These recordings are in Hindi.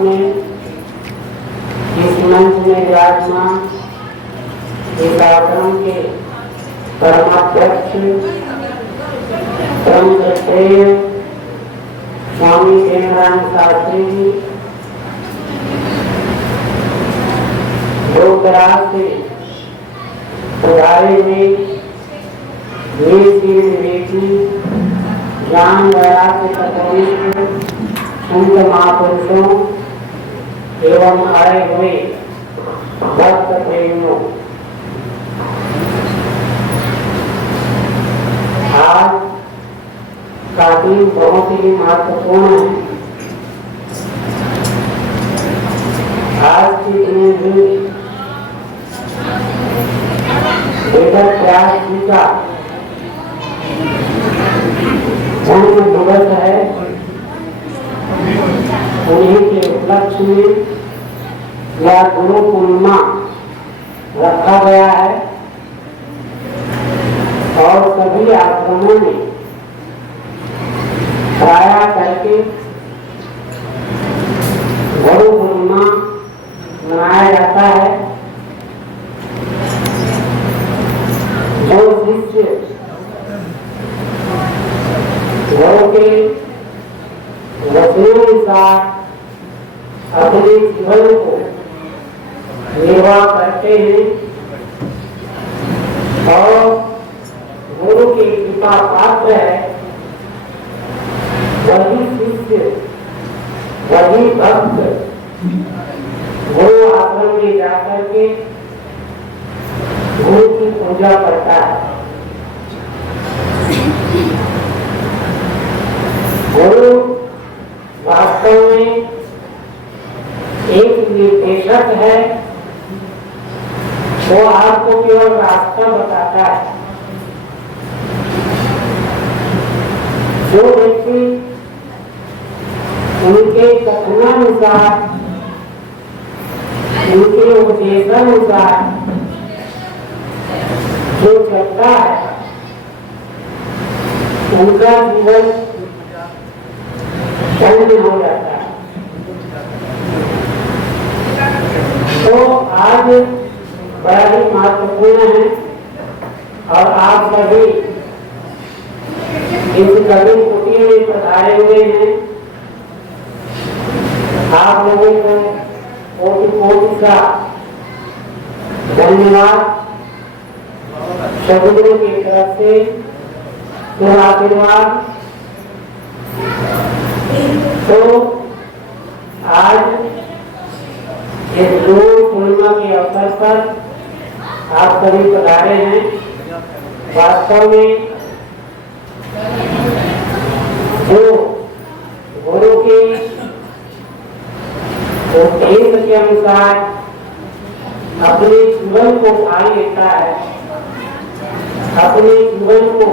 में इस मंच में विराजमान इस आश्रम के परमाध्यक्ष परम श्रेष्ठ स्वामी प्रेमराम शास्त्री जी दूर-दराज से पधारे हुए विवेकी ज्ञान वैराग्य तत्वनिष्ठ संत महापुरुषों एवं आए हुए भक्त प्रेमियों, आज का दिन बहुत ही महत्वपूर्ण है। आज के दिन भी वेद व्यास जी का जन्म दिवस है। उन्हीं के उपलक्ष्य में यह गुरु पूर्णिमा रखा गया है और सभी आश्रमों में प्राया करके गुरु पूर्णिमा मनाया जाता है। जो शिष्य गुरु के वचनानुसार अपने जीवन को निर्वाह करते हैं और गुरु की कृपा पात्र है, वही शिष्य वही भक्त गुरु आश्रम में जाकर के गुरु की पूजा करता है। गुरु वास्तव में एक निर्देशक है, वो आपको केवल रास्ता बताता है। जो व्यक्ति उनके कथनानुसार उनके उपदेशानुसार जो चलता है उनका जीवन धन्य हो जाता है। तो आज बड़ा ही महत्वपूर्ण है और आप सभी इस कवि कुटी में पधारे हुए हैं। आप लोगों को कोटि कोटि का धन्यवाद, सदगुरु की तरफ से आशीर्वाद। तो आज इस गुरु पूर्णिमा के अवसर पर आप सभी पधारे हैं। वास्तव में जो गुरु के उपदेश के अनुसार अपने जीवन को पाल लेता है, अपने जीवन को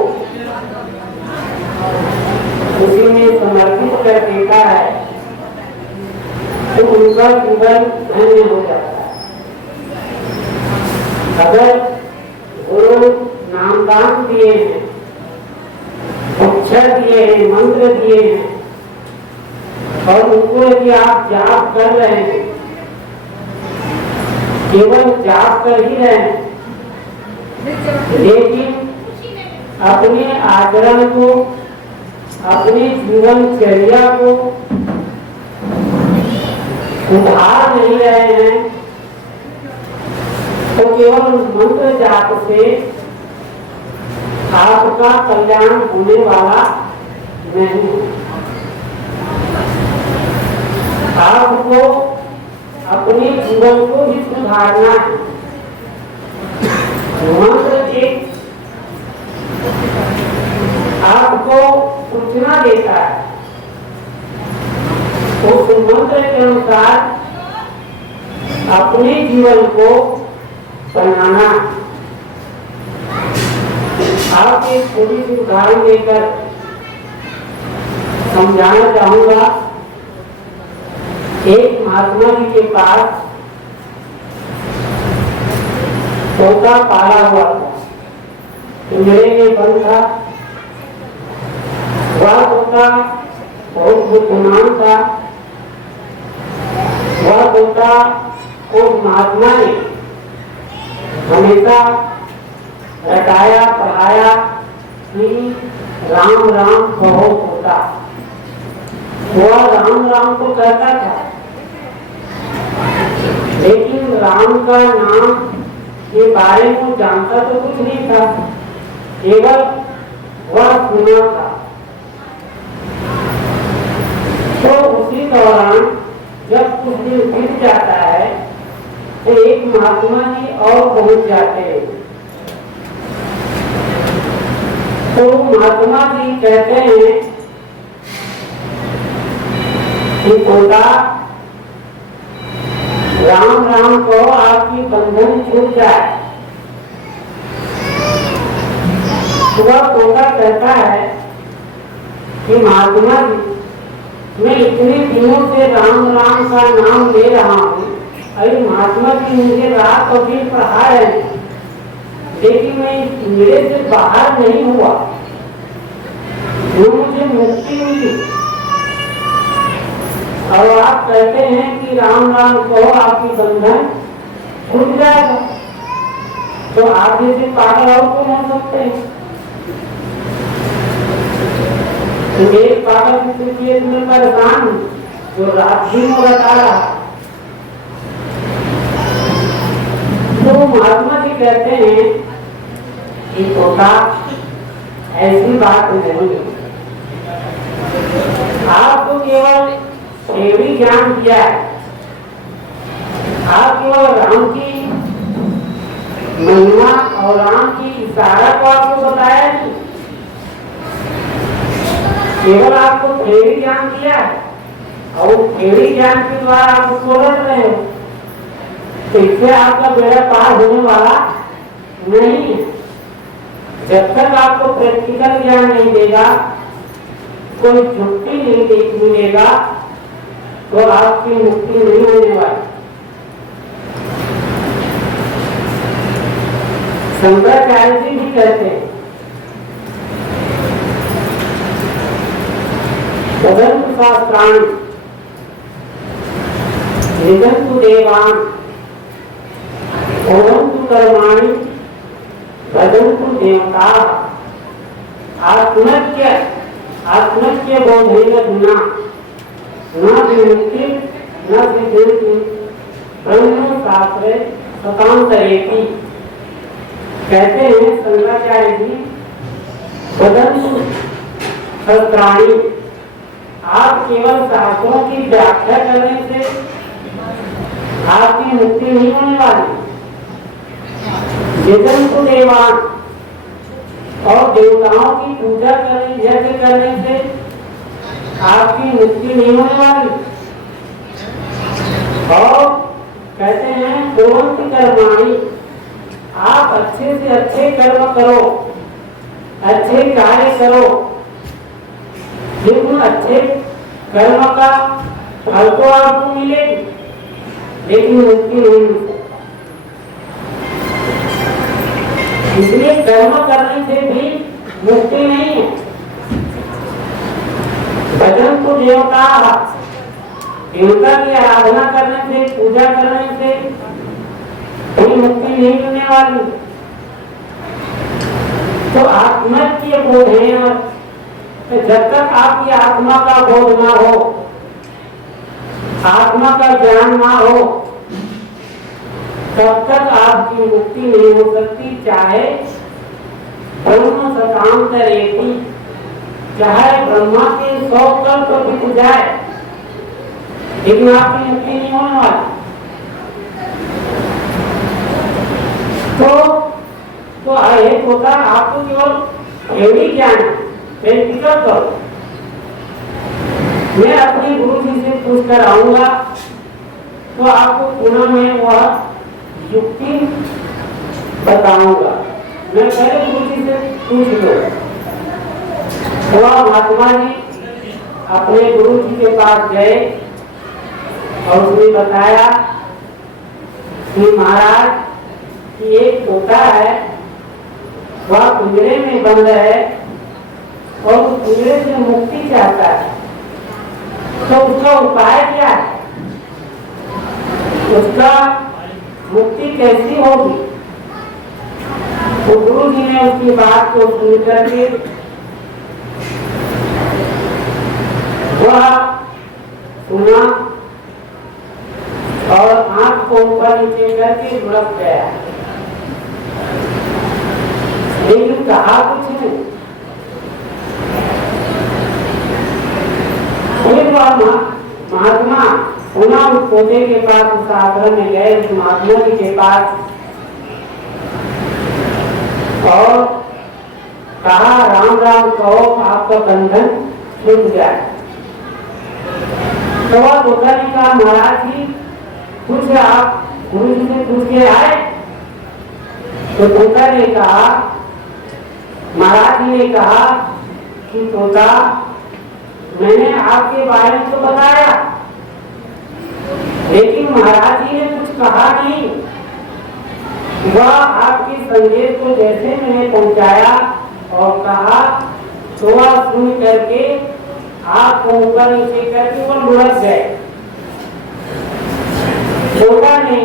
उसी में समर्पित कर देता है, तो उनका जीवन धन्य हो जाता है। अगर गुरु नामदान दिए हैं, अक्षर दिए हैं, मंत्र दिए हैं और उनको यदि आप जाप कर रहे हैं, केवल जाप कर ही रहे हैं, लेकिन अपने आचरण को, अपने जीवनचर्या को सुधार नहीं रहे हैं, तो केवल मंत्र जाप से आपका कल्याण होने वाला नहीं। आपको अपने जीवन को ही सुधारना है। मंत्र एक आपको सूचना देता है, उस मंत्र के अनुसार अपने जीवन को बनाना। आप एक छोटी सी उदाहरण देकर समझाना चाहूंगा। एक महात्मा जी के पास तोता पाला हुआ था, पिंजरे में बंद था। वह तोता बहुत बुद्धिमान था तोता उस महात्मा ने हमेशा रटाया पढ़ाया कि राम राम कहो तोता। वह राम राम तो कहता था, लेकिन राम का नाम के बारे में जानता तो कुछ नहीं था, केवल वह सुना था। तो उसी दौरान जब कुछ दिन बीत जाता है तो एक महात्मा जी और पहुंच जाते हैं। तो महात्मा जी कहते हैं कि तोता राम राम को आपकी बंधन छूट जाए। वह तोता कहता है कि महात्मा जी, मैं इतने दिनों से राम राम का नाम ले रहा हूँ, अरे महात्मा जी मुझे रात और दिन पढ़ा रहे हैं, लेकिन मैं मेरे से बाहर नहीं हुआ, मुझे मुक्ति मिली। और आप कहते हैं कि राम राम कहो आपकी बंधन छूट जाएगा, तो आप जैसे पागल और कौन हो सकते हैं? एक पागल की स्थिति में परेशान जो रात दिन बता रहा। तो महात्मा जी कहते हैं कि तोता ऐसी बात नहीं है, आपको केवल थ्योरी ज्ञान दिया है, आप केवल राम की महिमा और राम की इशारा को आपको बताया नहीं, केवल आपको थ्योरी ज्ञान दिया है और थ्योरी ज्ञान के द्वारा आप उसको रट रहे हो, तो इससे आपका बेड़ा पार होने वाला नहीं है। जब तक आपको प्रैक्टिकल ज्ञान नहीं देगा, कोई छुट्टी नहीं मिलेगा, तो आपकी मुक्ति नहीं होने वाली। शंकराचार्य जी भी कहते हैं, वदन्तु शास्त्राणि लिखन्तु देवान् कुर्वन्तु कर्माणि भजन्तु देवताः आत्मज्ञ बोधेन विना न विमुक्ति न सिद्ध्यति ब्रह्म शास्त्रे शतान्तरेति। कहते हैं शंकराचार्य जी, वदन्तु शास्त्राणि, आप केवल शास्त्रों की व्याख्या करने से आपकी मुक्ति नहीं होने वाली। यजन्तु देवान्, और देवताओं की पूजा करने यज्ञ करने से आपकी मुक्ति नहीं होने वाली। और कहते हैं कुर्वन्तु कर्माणि, आप अच्छे से अच्छे कर्म करो, अच्छे कार्य करो, लेकिन अच्छे कर्म का फल तो आपको मिलेगी, लेकिन मुक्ति नहीं मिल सकती। इसलिए कर्म करने से भी मुक्ति नहीं है। भजन तो देवता, देवता की आराधना करने से, पूजा करने से कोई मुक्ति नहीं मिलने वाली। तो आत्मज्ञ बोधेन, जब तक आपकी आत्मा का बोध ना हो, आत्मा का ज्ञान ना हो, तब तक आपकी मुक्ति नहीं हो सकती। चाहे ब्रह्म शतान्तरेति, चाहे ब्रह्मा के 100 कल्प बीत जाए, लेकिन आपकी मुक्ति नहीं होने वाली। तो आए होता आपको केवल एवं ज्ञान प्रैक्टिकल करो। मैं अपने गुरु जी से पूछ कर आऊंगा, तो आपको पुनः मैं वह युक्ति बताऊंगा। मैं पहले गुरु जी से पूछ लो। वह महात्मा जी अपने गुरु जी के पास गए और उसने बताया कि महाराज कि एक तोता है, वह पिंजरे में बंद है और उस पिंजरे से मुक्ति चाहता है, तो उसका उपाय क्या है? उसका मुक्ति कैसी होगी? तो गुरु जी ने उसकी बात को सुन करके वह सुना और आंख को ऊपर नीचे करके लुढ़क गया, लेकिन कहा कुछ नहीं। फिर वह महात्मा पुनः उस पोते के पास, उस आश्रम में गए, उस महात्मा जी के पास और कहा, राम राम कहो, आपका बंधन छूट जाए। तो वह पोता ने कहा, महाराज जी कुछ आप गुरु जी से पूछ के आए? तो पोता ने कहा, महाराज जी ने कहा कि पोता, मैंने आपके बारे में तो बताया, लेकिन महाराज जी ने कुछ कहा नहीं। वह आपके संदेश को जैसे मैंने पहुंचाया और कहा, तो वह सुन करके आपको ऊपर नीचे करके वो लुढ़क गए। पोता ने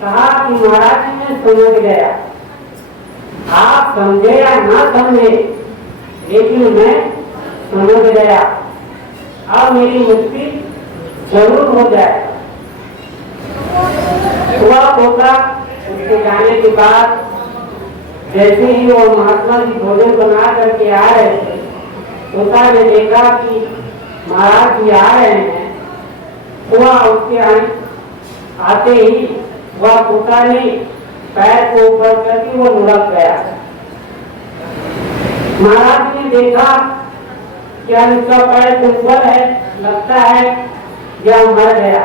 कहा कि महाराज जी मैं समझ गया, आप समझे या ना समझे, लेकिन मैं समझ गया, अब मेरी मुक्ति जरूर हो जाए। वह पोता उसके जाने के बाद जैसे ही वो महात्मा जी भोजन बना करके आ रहे थे, पोता ने देखा कि महाराज जी आ रहे हैं। वह उसके आते ही वह पोता ने पैर को ऊपर करके वो लुढ़क गया। महाराज जी ने देखा क्या इसका पैर ऊपर है, लगता है या मर गया।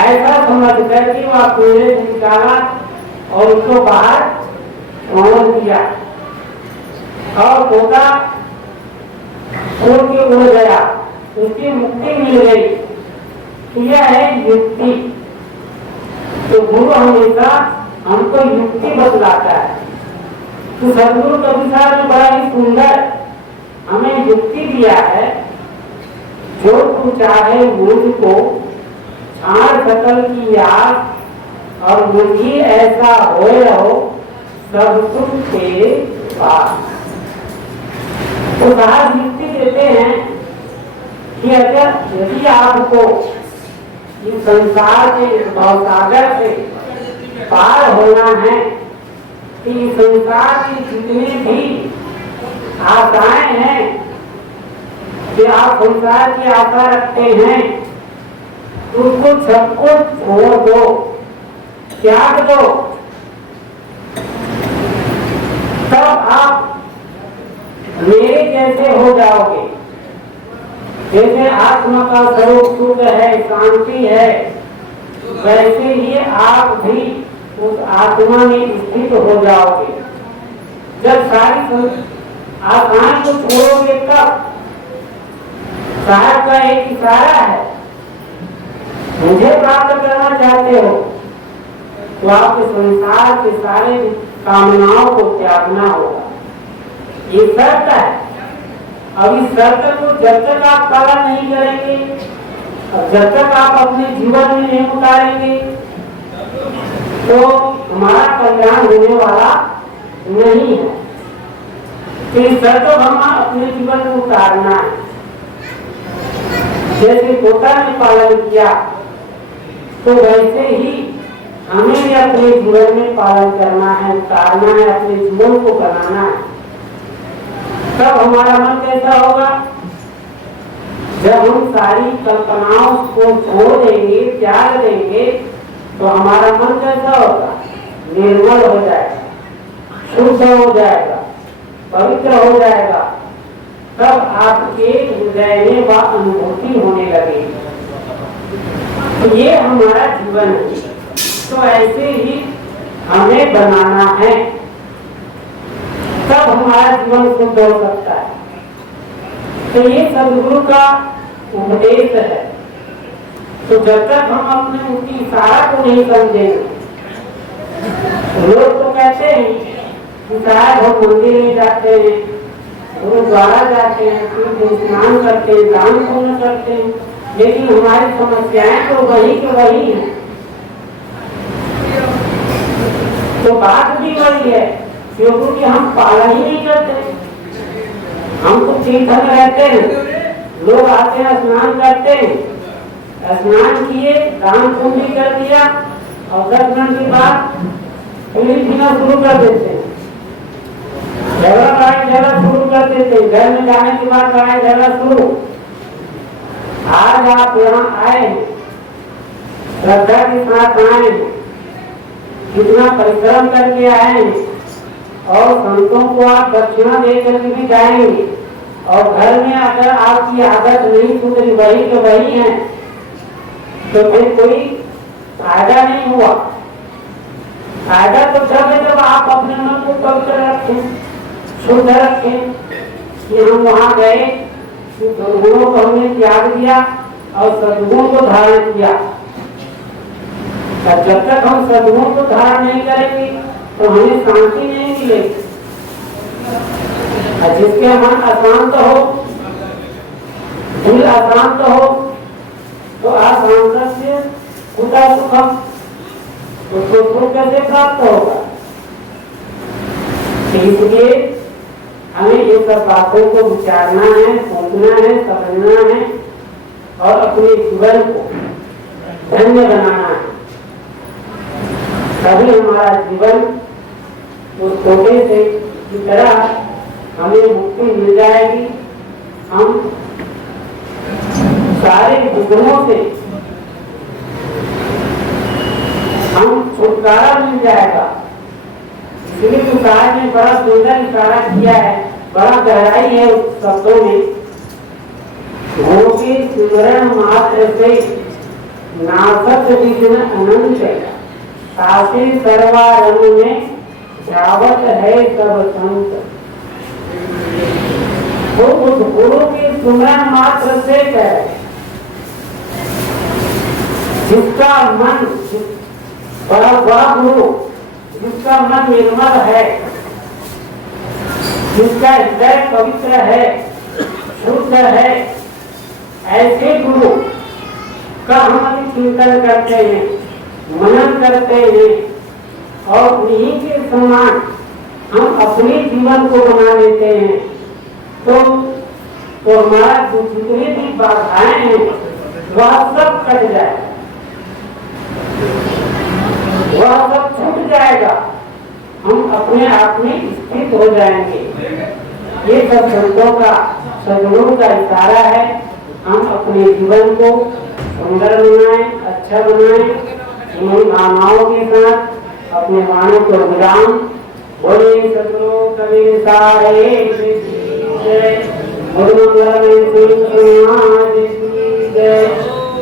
ऐसा समझ करके वह कुएं से निकाला और उसको बाहर छोड़ दिया और पोता उड़ के उड़ गया, उसकी मुक्ति मिल गई। यह है युक्ति। तो गुरु हमेशा हमको युक्ति बतलाता है। तो सदगुरु कबीर साहब ने बड़ा ही सुंदर हमें युक्ति दिया है, जो तू चाहे मुझको छाड़ सकल की आस और मुझी ऐसा हो रहो सब कुछ तेरे पास। तो साहब युक्ति देते हैं कि अगर यदि आपको इस संसार के भवसागर से पार होना है, कि इस संसार की जितनी भी आशाएं हैं कि आप संसार की आशा रखते हैं, उसको सबको छोड़ दो, त्याग दो, तब आप मेरे जैसे हो जाओगे। जैसे आत्मा का स्वरूप सुख है, शांति है, वैसे ही आप भी उस आत्मा में स्थित हो जाओगे। जब सारी आत्माएं को छोड़ोगे तब साहब का एक इशारा है, मुझे प्राप्त करना चाहते हो तो आपके संसार के सारे कामनाओं को त्यागना होगा। ये शर्त है। अब इस शर्त को जब तक आप पालन नहीं करेंगे, जब तक आप अपने जीवन में नहीं उतारेंगे, तो हमारा कल्याण होने वाला नहीं है। तो इस शर्त को हम अपने जीवन में उतारना है। जैसे पोता ने पालन किया, तो वैसे ही हमें भी अपने जीवन में पालन करना है, उतारना है, अपने जीवन को बनाना है। तब हमारा मन कैसा होगा? जब हम सारी कल्पनाओं को छोड़ देंगे, त्याग देंगे, तो हमारा मन कैसा होगा? निर्मल हो जाएगा, शुद्ध हो जाएगा, पवित्र हो जाएगा। तब आपके हृदय में वह अनुभूति होने लगेगी। तो ये हमारा जीवन है। तो ऐसे ही हमें बनाना है, तब हमारा जीवन शुद्ध हो सकता है। तो ये सदगुरु का उपदेश है। तो जब तक हम अपने उसकी इशारा को नहीं समझेंगे, लोग तो कहते हैं कि शायद हम मंदिर में जाते हैं, गुरुद्वारा जाते हैं, फिर स्नान करते हैं, दान पुण्य करते हैं, लेकिन हमारी समस्याएं तो वही के वही हैं। तो बात भी वही है, क्योंकि हम पालन ही नहीं करते। हम तो तीर्थ में रहते हैं, लोग आते हैं स्नान करते हैं, स्नान किए, दान पुण्य कर दिया और 10 मिनट के बाद पीना पीना शुरू कर देते हैं, झगड़ा शुरू कर देते हैं। घर में जाने के बाद लड़ाई झगड़ा शुरू। आज आप यहाँ आए, श्रद्धा के साथ आए, कितना परिश्रम करके आए हैं और संतों को आप दक्षिणा देकर भी जाएंगे और घर में अगर आपकी आदत नहीं सुधरी, वही के वही है, तो फिर कोई फायदा नहीं हुआ। फायदा तो तब है जब आप अपने मन को पवित्र रखें, शुद्ध रखें कि हम वहां गए, दुर्गुणों को हमने त्याग दिया और सद्गुण को धारण किया। जब तक हम सद्गुण को धारण नहीं करेंगे तो हमें शांति नहीं मिलेगी। जिसके मन अशांत हो, दिल अशांत हो, तो अशांत से खुदा सुखम, उसको सुख कैसे प्राप्त होगा। इसलिए हमें ये सब बातों को विचारना है, सोचना है, समझना है और अपने जीवन को धन्य बनाना है। तभी हमारा जीवन उस छोटे से की तरह हमें मुक्ति मिल जाएगी। हम सारे विघ्नों से हम छुटकारा मिल जाएगा। इसलिए तुकार ने बड़ा सुंदर इशारा किया है, बड़ा गहराई है उस शब्दों में। गोपी स्मरण मात्र से नासत विघ्न अनंत, सासे सर्वारंभ में जावत है सब संत। तो उस गुरु के स्मरण मात्र से कहे, जिसका मन बड़ा गुरु, जिसका मन निर्मल है, जिसका हृदय पवित्र है, शुद्ध है, ऐसे गुरु का हम चिंतन करते हैं, मनन करते हैं और उन्हीं के समान हम अपने जीवन को बना लेते हैं, तो हमारा जो जितने भी बाधाएं हैं वह सब कट जाए, वह सब छूट जाएगा। हम अपने आप में स्थित हो जाएंगे। ये सब संतों का, सद्गुरु का इशारा है। हम अपने जीवन को सुंदर बनाएं, अच्छा बनाएं, इन भावनाओं के साथ अपने मानव को विराम। बोले सद्गुरु कबीर साहिब की जय, गुरु मंगल समाज की जय,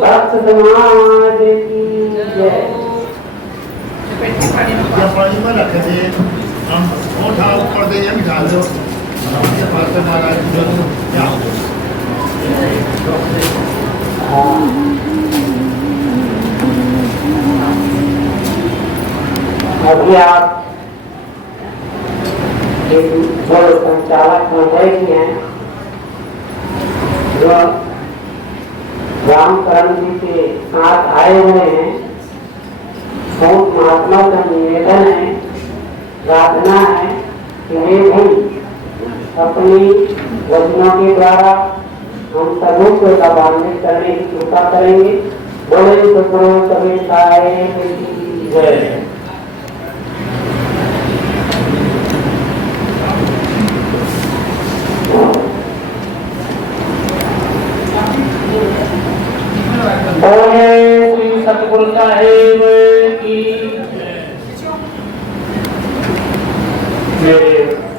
भक्त समाज की जय। पानी में रख दे, हम उठा ऊपर दे, ये बिठा दो हमारे पास महाराज क्या अभी आप एक जो संचालक महोदय जी हैं, जो रामकरण जी के साथ आए हुए हैं, बहुत महात्मा का निवेदन है, प्रार्थना है कि वे भी अपनी वचनों के द्वारा हम सबों को लाभान्वित करने की कृपा करेंगे। बोले सद्गुरु कबीर साहिब की जय। बोले श्री सतगुरु साहिब की जय।